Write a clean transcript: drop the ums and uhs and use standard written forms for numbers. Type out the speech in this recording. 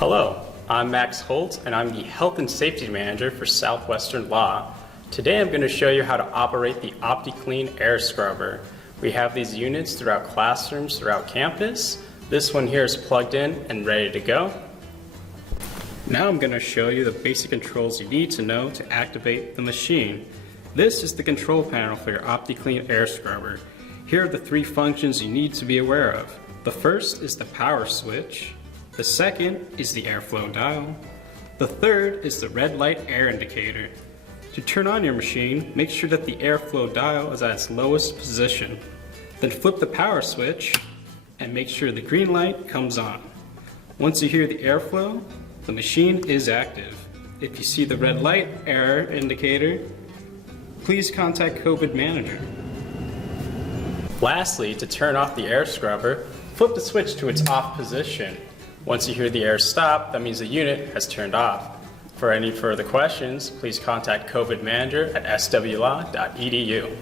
Hello, I'm Max Holt and I'm the Health and Safety Manager for Southwestern Law. Today I'm going to show you how to operate the OptiClean Air Scrubber. We have these units throughout classrooms throughout campus. This one here is plugged in and ready to go. Now I'm going to show you the basic controls you need to know to activate the machine. This is the control panel for your OptiClean Air Scrubber. Here are the three functions you need to be aware of. The first is the power switch. The second is the airflow dial. The third is the red light air indicator. To turn on your machine, make sure that the airflow dial is at its lowest position. Then flip the power switch and make sure the green light comes on. Once you hear the airflow, the machine is active. If you see the red light air indicator, please contact COVID Manager. Lastly, to turn off the air scrubber, flip the switch to its off position. Once you hear the air stop, that means the unit has turned off. For any further questions, please contact COVID Manager at swlaw.edu.